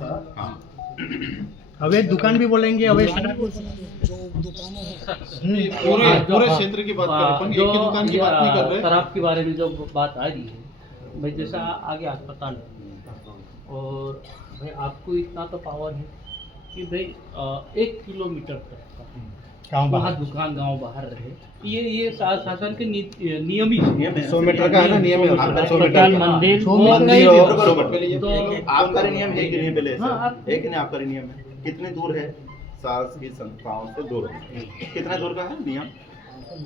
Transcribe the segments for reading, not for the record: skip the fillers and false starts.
हाँ अवैध दुकान भी बोलेंगे, अवैध पूरे क्षेत्र की बात कर रहे हैं, एक ही दुकान की बात नहीं कर रहे। शराब के बारे में जो बात आ रही है भाई, जैसा आगे अस्पताल है और भाई आपको इतना तो पावर है कि भाई 1 किलोमीटर तक गाँव वहाँ बाहर दुकान गांव बाहर रहे, ये शासन के नियम ही है। 100 मीटर का है ना नियम है आपका, 100 मीटर अस्पताल, का। मंदिर मंदिर वो और नहीं तो आपका नियम है कि नहीं पहले हाँ, सर? आप- है कि नहीं आपका नियम है? कितने दूर है शासकीय संस्थाओं से दूर? कितने दूर का है नियम?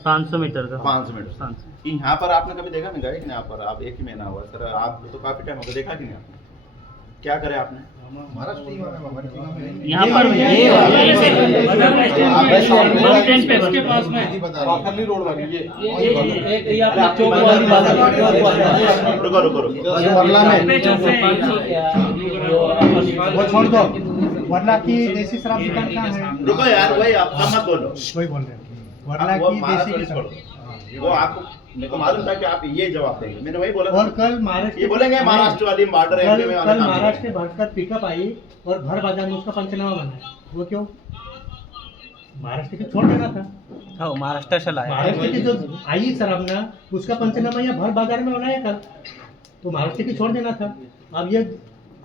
500 मीटर का 500 मीटर। 500। कि यहाँ पर आपने कभी देखा नहीं, गए कि नहीं यहाँ पर? आप एक ही महीना हुआ सर, आप तो काफी टाइम हो गया, देखा कि नहीं आपने? क्या करे आपने? यहाँ पर बस स्टैंड पे उसके पास में वाखली रोड वाली ये ये अपना चौक वाली बात है। रुको रुको रुको वर्ला में पे जो 500 वो छोड़ दो। वर्ला की देसी शराब दुकान कहाँ है? रुको यार, वही आप कम मत बोलो। वही बोल रहे हैं, वर्ला वो की महाराष्ट्र देसी की छोड़ो। शराब। वो आपको, मेरे को मालूम था कि आप ये जवाब देंगे, मैंने वही बोला और था। कल महाराष्ट्र ये बोलेंगे महाराष्ट्र वाली बॉर्डर कल एमपी में वाला कल काम महाराष्ट्र करेंगे। से भटकर पिकअप आई और भर बाजार में उसका पंचनामा बना है। वो क्यों? महाराष्ट्र की छोड़ देना था। हाँ, महाराष्ट्र चला महाराष्ट्र की जो आई शराब ना, उसका पंचनामा यहाँ भर बाजार में बनाया कल, तो महाराष्ट्र की छोड़ देना था। अब ये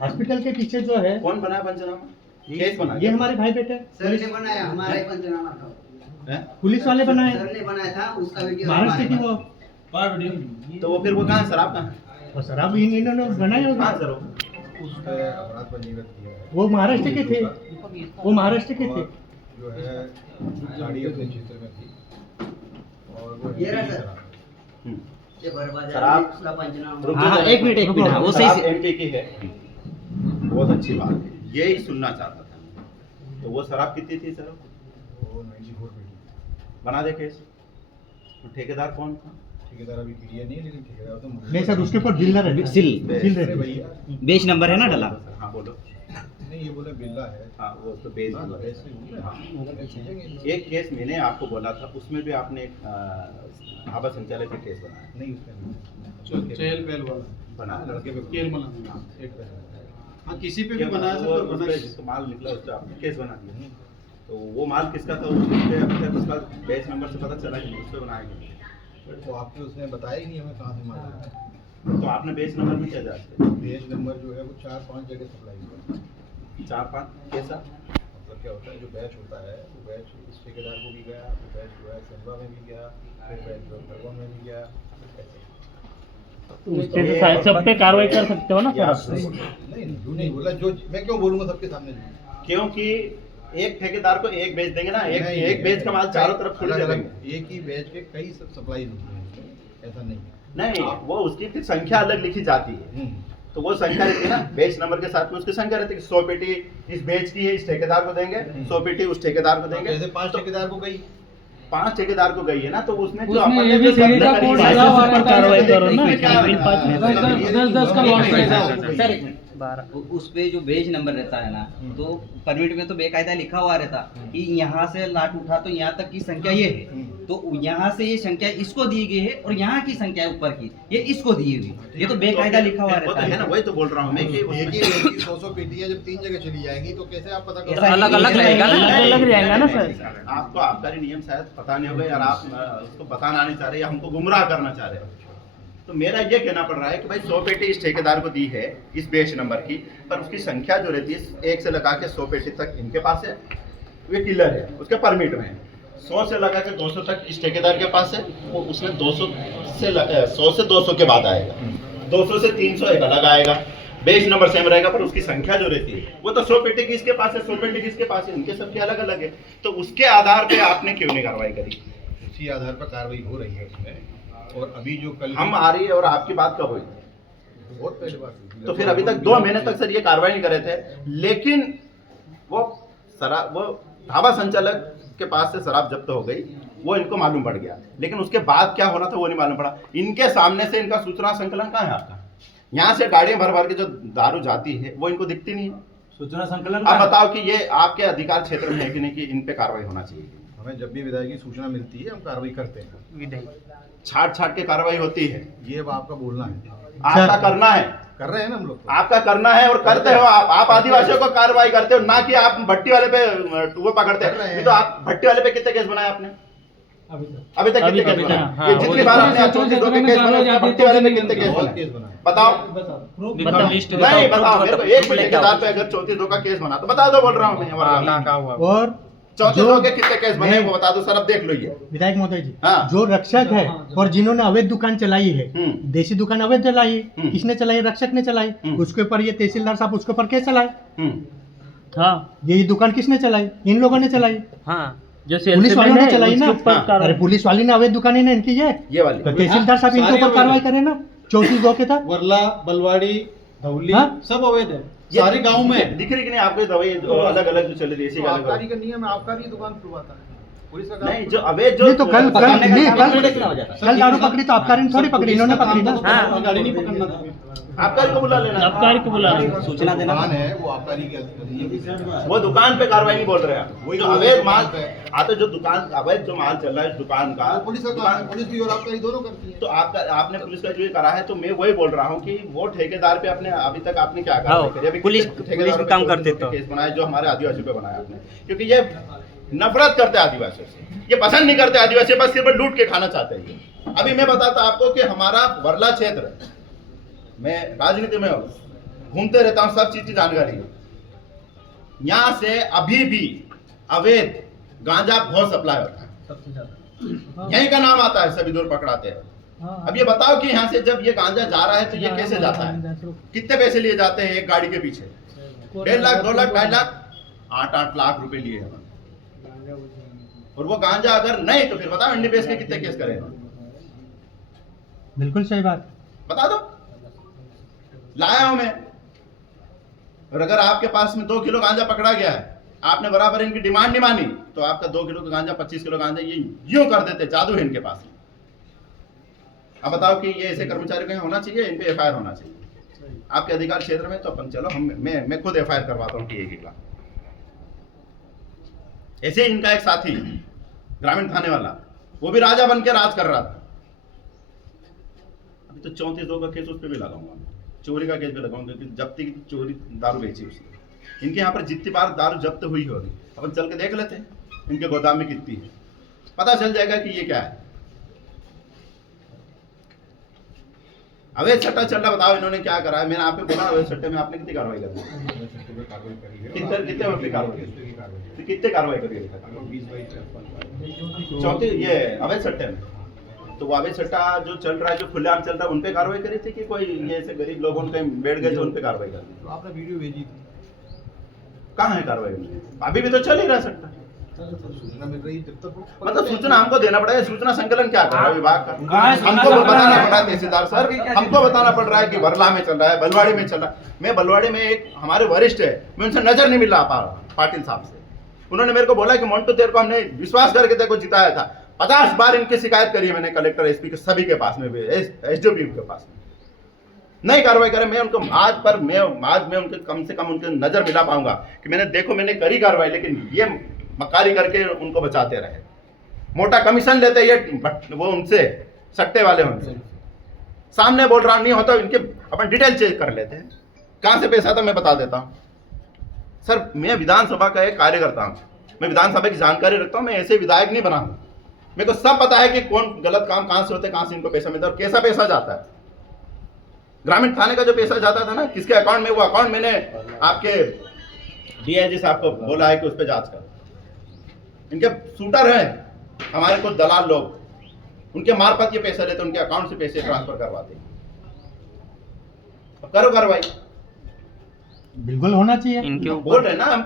हॉस्पिटल के पीछे जो है, कौन बनाया पंचनामा? केस बना ये हमारे भाई बेटे सर ने बनाया, हमारा ही पंचनामा था। पुलिस वाले बनाए, सर ने बनाया था, उसका वीडियो महाराष्ट्र की हमारे वो तो वो फिर वो कहाँ है? शराब कहाँ है? और शराब इन्होंने बनाया कहाँ होगा। सर वो? अपराध पंजीकृत किया है वो महाराष्ट्र के थे, वो महाराष्ट्र के थे। जो है गाड़ी अपने क्षेत्र में थी और वो ये रहा सर। शराब। ये भर बाजार शराब- में उसका पंचनामा। रुको हाँ, जरा। एक मिनट, हाँ, वो सही शराब से- एमपी की है, बहुत अच्छी बात है, यही सुनना चाहता था। तो वो शराब कितनी थी सर? वो 94 पेटी। बना दे केस। तो ठेकेदार कौन था? ठेकेदार अभी क्लियर नहीं है, लेकिन ठेकेदार तो मुझे नहीं सर, उसके ऊपर बिल ना रहे, सिल सिल अरे रहे। भैया बेच नंबर है ना डला। हाँ बोलो। नहीं, ये बोले बिल्ला है। हाँ वो तो बेच हाँ, दिया। ऐसे ही है। हाँ। एक केस मैंने आपको बोला था, उसमें भी आपने एक ढाबा संचालय पे केस बनाया। नहीं, उसमें चहल पहल वाला बनाया लड़के पे केरमला। एक पैसा। हाँ, किसी पे भी क्या बनाया वो सर, उस पे बनाया। जिसका माल निकला उस पे आपने केस बना दिया। तो वो माल किसका था? उस पे अभी तक उसका बेच नंबर से पता चला कि उस पे बनाया गया। तो आपने उसने बताया ही नहीं हमें कहाँ से माल आया। तो आपने बेच नंबर में क्या जाते? पेज नंबर जो है वो 4-5 जगह सप्लाई हुआ है। 4-5 कैसा? मतलब क्या होता है, जो बैच होता है वो बैच इस ठेकेदार को भी गया, वो बैच जो है सेंधवा में भी गया, वो बैच जो खरगोन में भी गया, ऐसे। सब पे कार्रवाई कर सकते हो ना या- सर? नहीं, यूँ नहीं बोला, जो मैं क्यों बोलूँगा सबके सामने। क्योंकि एक ठेकेदार को एक बेच देंगे ना, एक बेच का माल चारों तरफ खुले अलग देंगे। अलग एक ही बैच के कई सप्लाई होती है उसमें, ऐसा नहीं है। नहीं, वो उसकी फिर संख्या अलग लिखी जाती है। तो वो संख्या रहती है ना, बेच नंबर के साथ में उसकी संख्या रहती है कि 100 पेटी इस बेच की है, इस ठेकेदार को देंगे, 100 पेटी उस ठेकेदार को देंगे। जैसे 5 ठेकेदार को गई, 5 ठेकेदार को गई है ना, तो उसमें जो उसमें अपन ये ने भी जो सीधी का करी कोड है, लगा हुआ उसमें रहता है, कार्रवाई करो ना। इसमें क्या है? 10 का लॉस रहेगा। सर, उस पे जो बेच नंबर रहता है ना, तो परमिट में तो बेकायदा लिखा हुआ रहता कि यहाँ से लाट उठा तो यहाँ तक की संख्या ये है, तो यहाँ से ये संख्या इसको दी गई है और यहाँ की संख्या ऊपर की ये इसको दी हुई, ये तो बेकायदा लिखा हुआ वो तो रहता है ना, है। वही तो बोल रहा हूँ मैं कि एक उसमें- ही रेट की 100 पेटियां जब 3 जगह चली जाएंगी तो कैसे आप पता ऐसा करोगे? अलग अलग रहेगा ना, अलग रहेगा ना सर। आपको आबकारी नियम शायद पता नहीं होगा, यार आप उसको बताना नहीं चाह रहे या हमको गुमराह करना चाह रहे हो। तो मेरा ये कहना पड़ रहा है कि भाई 100 पेटी इस ठेकेदार को दी है इस बेच नंबर की, पर उसकी संख्या जो रहती है 1 से लगा के 100 पेटी तक इनके पास है, ये किलर है, उसके परमिट में है। 100 से लगा के 200 तक इस ठेकेदार के पास है, वो उसने 200 से 100 से 200 के बाद आएगा, 200 से 300 एक अलग आएगा, बेच नंबर सेम रहेगा, पर उसकी संख्या जो रहती है वो तो 100 पेटी की इसके पास है, 100 पेटी की इसके पास है, इनके सबके अलग अलग है। तो उसके आधार पे आपने क्यों नहीं कार्रवाई करी? उसी आधार पर कार्रवाई हो रही है उसमें। और अभी जो कल हम आ रही है और आपकी बात कब हुई? बहुत पहले बात हुई थी। तो फिर अभी तक 2 महीने तक सर ये कार्रवाई नहीं कर रहे थे, लेकिन वो ढाबा संचालक के पास से शराब जब्त हो गई, वो इनको मालूम पड़ गया, लेकिन उसके बाद क्या होना था वो नहीं मालूम पड़ा। इनके सामने से इनका सूचना संकलन कहाँ है आपका? यहाँ से गाड़ियां भर भर के जो दारू जाती है वो इनको दिखती नहीं है। सूचना संकलन आप बताओ कि ये आपके अधिकार क्षेत्र में है कि नहीं कि इन पे कार्रवाई होना चाहिए? हमें जब भी विधायक की सूचना मिलती है हम कार्रवाई करते हैं। छाट छाट के कार्रवाई होती है, ये अब आपका बोलना है। आपका करना है। कर रहे हैं ना हम लोग तो। आपका करना है और करते हो आप आदिवासियों को कार्रवाई करते हो, ना कि आप भट्टी वाले पे वो पकड़ते कर रहे हैं। हैं। ये तो आप भट्टी वाले पे कितने केस बनाए आपने अभी तक? कितने केस अभी बनाए? हाँ, ये वो जितनी तो बार है। आपने 34 के केस बनाए, भट्टी वाले पे कितने केस बहुत बनाए? केस बनाए। बताओ। मतलब लिस्ट नहीं बताओ मेरे को, एक भी ठेकेदार पे अगर 34 का केस बना तो बता दो, बोल रहा हूँ मैं। और 34 के कितने केस बने वो बता दो सर, अब देख लो ये। विधायक महोदय जी, हाँ। जो रक्षक है और जिन्होंने अवैध दुकान चलाई है, हम्म। देसी दुकान अवैध चलाई है, हम्म। किसने चलाई? रक्षक ने चलाई। हम्म। उसके ऊपर ये तहसीलदार साहब उसके ऊपर केस चलाए। हाँ ये दुकान किसने चलाई? इन लोगों ने चलाई। हाँ जो पुलिस वालों ने चलाई ना। हाँ। अरे पुलिस वाली ने अवैध दुकानें ना इनकी है, ये वाली तो तहसीलदार साहब इनके सारी ऊपर अवैध कार्रवाई है। करें ना। 34 के तक वरला बलवाड़ी धौली हाँ? सब अवैध है सारे गांव में। दिख रही कि नहीं आपको दवाई अलग अलग जो चल रही है इसी तो का अलग आबकारी अलग? का नियम है, आबकारी दुकान खुलवाता है, पुलिस का काम नहीं जो अवैध जो नहीं तो कल पकड़ने का नहीं, काम थोड़ी ना हो जाता। कल दारू पकड़ी तो आबकारी ने थोड़ी पकड़ी, इन्होंने पकड़ी ना। हाँ गाड़ी नहीं पकड़ना था। आबकारी को बुला लेना। आबकारी को बुला लेना। सूचना देना दुकान है वो आबकारी के वो दुकान पे कार्रवाई नहीं बोल रहे हैं, वही जो तो अवैध दुकान माल पे। आते जो दुकान अवैध जो माल चल रहा है दुकान का, पुलिस का काम है, पुलिस भी और आबकारी दोनों करती है। तो आपका आपने पुलिस का जो ये करा है, तो मैं वही बोल रहा हूँ कि वो ठेकेदार पे आपने अभी तक आपने क्या करा? हाँ, पुलिस भी काम करते तो। केस बनाए जो हमारे आदिवासियों पे बनाया आपने, क्योंकि ये नफरत करते हैं आदिवासियों से, ये पसंद नहीं करते आदिवासी, बस सिर्फ लूट के खाना चाहते हैं ये। अभी मैं बताता आपको कि हमारा वर्ला क्षेत्र, मैं राजनीति में घूमते रहता हूँ, सब चीज की जानकारी है। यहाँ से अभी भी अवैध गांजा बहुत सप्लाई होता है, यहीं का नाम आता है, सभी दूर पकड़ाते हैं। अब ये बताओ कि यहाँ से जब ये गांजा जा रहा है तो ये कैसे जाता है? कितने पैसे लिए जाते हैं एक गाड़ी के पीछे? 1.5 लाख, 2 लाख, 2.5 लाख, 8-8 लाख रुपए लिए हैं। और वो गांजा अगर नहीं तो फिर बताओ इंडी बेस के कितने केस करेगा? बिल्कुल सही बात। बता दो, लाया हूं मैं। और अगर आपके पास में 2 किलो गांजा पकड़ा गया है, आपने बराबर इनकी डिमांड नहीं मानी, तो आपका 2 किलो का गांजा 25 किलो गांजा ये यूं कर देते, जादू है इनके पास। अब बताओ कि ये ऐसे कर्मचारी को होना चाहिए, इन पे एफआईआर होना चाहिए। आपके अधिकार क्षेत्र में तो अपन चलो, मैं खुद एफआईआर करवाता हूँ टीए का। ऐसे ही इनका एक साथी ग्रामीण थाने वाला, वो भी राजा बन के राज कर रहा था। अभी तो 34 का केस उस पर भी लगाऊंगा, चोरी का केस भी लगाऊंगा, क्योंकि जब्ती की चोरी दारू बेची उसने। इनके यहाँ पर जितनी बार दारू जब्त हुई होगी अपन चल के देख लेते हैं इनके गोदाम में कितनी है, पता चल जाएगा कि ये क्या है। अवैध सट्टा चल रहा, बताओ इन्होंने क्या करा है? मैंने आपको बोला अवैध सट्टे में आपने कितनी कार्रवाई कर दी? कितने पे कार्रवाई की? कितने कार्रवाई करी? 34 ये अवैध सट्टे में। तो वो अवैध सट्टा जो चल रहा है, जो खुलेआम चल रहा है, उन पे कार्रवाई करी थी कि कोई ये ऐसे गरीब लोगों के बैठ गए जो उन पे कार्रवाई कर दी? तो आपने वीडियो भेजी थी, कहाँ है कार्रवाई उनकी? अभी भी तो चल ही रहा सट्टा। सूचना मिल रही जब तक मतलब सूचना हमको देना पड़ेगा। सूचना संकलन क्या कर रहा है विभाग का? हमको बताना पड़ रहा है तहसीलदार सर, हमको बताना पड़ रहा है कि वर्ला में चल रहा है, बलवाड़ी में चल रहा है। मैं बलवाड़ी में एक हमारे वरिष्ठ है, मैं उनसे नजर नहीं मिल रहा पा रहा, पाटिल साहब से। उन्होंने मेरे को बोला कि मोन्टू तेरे को हमने विश्वास करके तेरे को जिताया था। 50 बार इनकी शिकायत करी है मैंने, कलेक्टर, एसपी के सभी के पास में, एसडीओपी के पास में, नहीं कार्रवाई करे। मैं उनको आज मैं उनके कम से कम उनके नजर मिला पाऊंगा कि मैंने देखो मैंने करी कार्रवाई, लेकिन ये मक्कारी करके उनको बचाते रहे। मोटा कमीशन लेते ये वो उनसे, सट्टे वाले उनसे। सामने बोल रहा नहीं होता, इनके अपन डिटेल चेक कर लेते हैं कहां से पैसा था, मैं बता देता हूं सर। मैं विधानसभा का एक कार्यकर्ता हूं, मैं विधानसभा की जानकारी रखता हूं, मैं ऐसे विधायक नहीं बना हूं। मेरे को सब पता है कि कौन गलत काम कहां से होते हैं, कहां से इनको पैसा मिलता है और कैसा पैसा जाता है। ग्रामीण थाने का जो पैसा जाता था ना, किसके अकाउंट में, वो अकाउंट मैंने आपके डीआईजी साहब को बोला है कि उस पर जांच कर। इनके शूटर हैं हमारे कुछ दलाल लोग, उनके मार्फत ये पैसा लेते, उनके अकाउंट से पैसे ट्रांसफर करवाते। करो कार्रवाई, बिल्कुल होना चाहिए। इनके बोल रहे हैं ना हम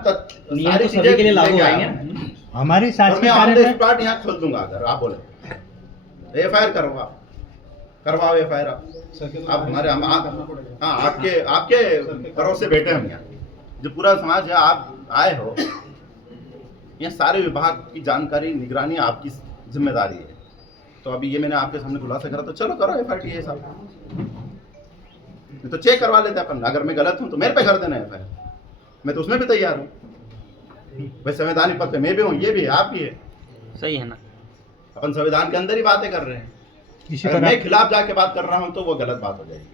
नियम तो सभी के लिए लागू लेके आए आएंगे हैं। ना। हमारी और शासकीय मैं ऑन कार्य द में स्पॉट यहाँ खोल दूंगा अगर आप बोले। एफआईआर करवाओ एफआईआर आप हमारे हाँ आपके भरोसे बैठे हम यहाँ, जो पूरा समाज है, आप आए हो यहाँ, सारे विभाग की जानकारी निगरानी आपकी जिम्मेदारी है। तो अभी ये मैंने आपके सामने खुलासा करा, तो चलो करो एफआईआर साहब, तो चेक करवा लेते अपन। अगर मैं गलत हूँ तो मेरे पे कर देना एफआईआर, मैं तो उसमें भी तैयार हूँ। भाई संवैधानिक पद पे मैं भी हूँ, ये भी है, आप भी है। सही है ना? अपन संविधान के अंदर ही बातें कर रहे हैं। इसी अगर तरह मैं खिलाफ जाके बात कर रहा हूँ तो वो गलत बात हो जाएगी।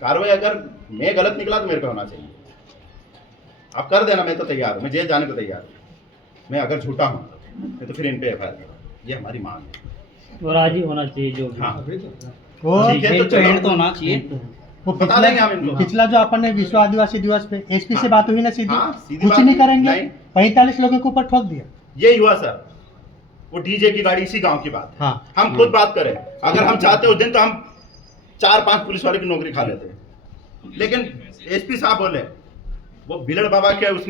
कार्रवाई अगर मैं गलत निकला तो मेरे को होना चाहिए। आप कर देना, मैं तो तैयार हूँ, मैं जेल जाने को तैयार हूँ। मैं अगर झूठा हूँ मैं तो फिर इन पे एफआईआर करो, ये हमारी मांग है। और आज ही होना चाहिए जो भी। हाँ वो ठीक है, तो तो एंड चलो। तो होना चाहिए। वो बता देंगे हम इनको। पिछला जो अपन ने विश्व आदिवासी दिवस पे एसपी से हाँ। बात हुई ना सीधी, हाँ, सीधी कुछ बात नहीं हुई। करेंगे, नहीं। 45 लोगों के ऊपर ठोक दिया। यही हुआ सर, वो डीजे की गाड़ी इसी गांव की बात है। हाँ हम खुद बात करें, अगर हम चाहते उस दिन तो हम 4-5 पुलिस वाले की नौकरी खा लेते, लेकिन एसपी साहब बोले वो बिलड़ बाबा के उसमें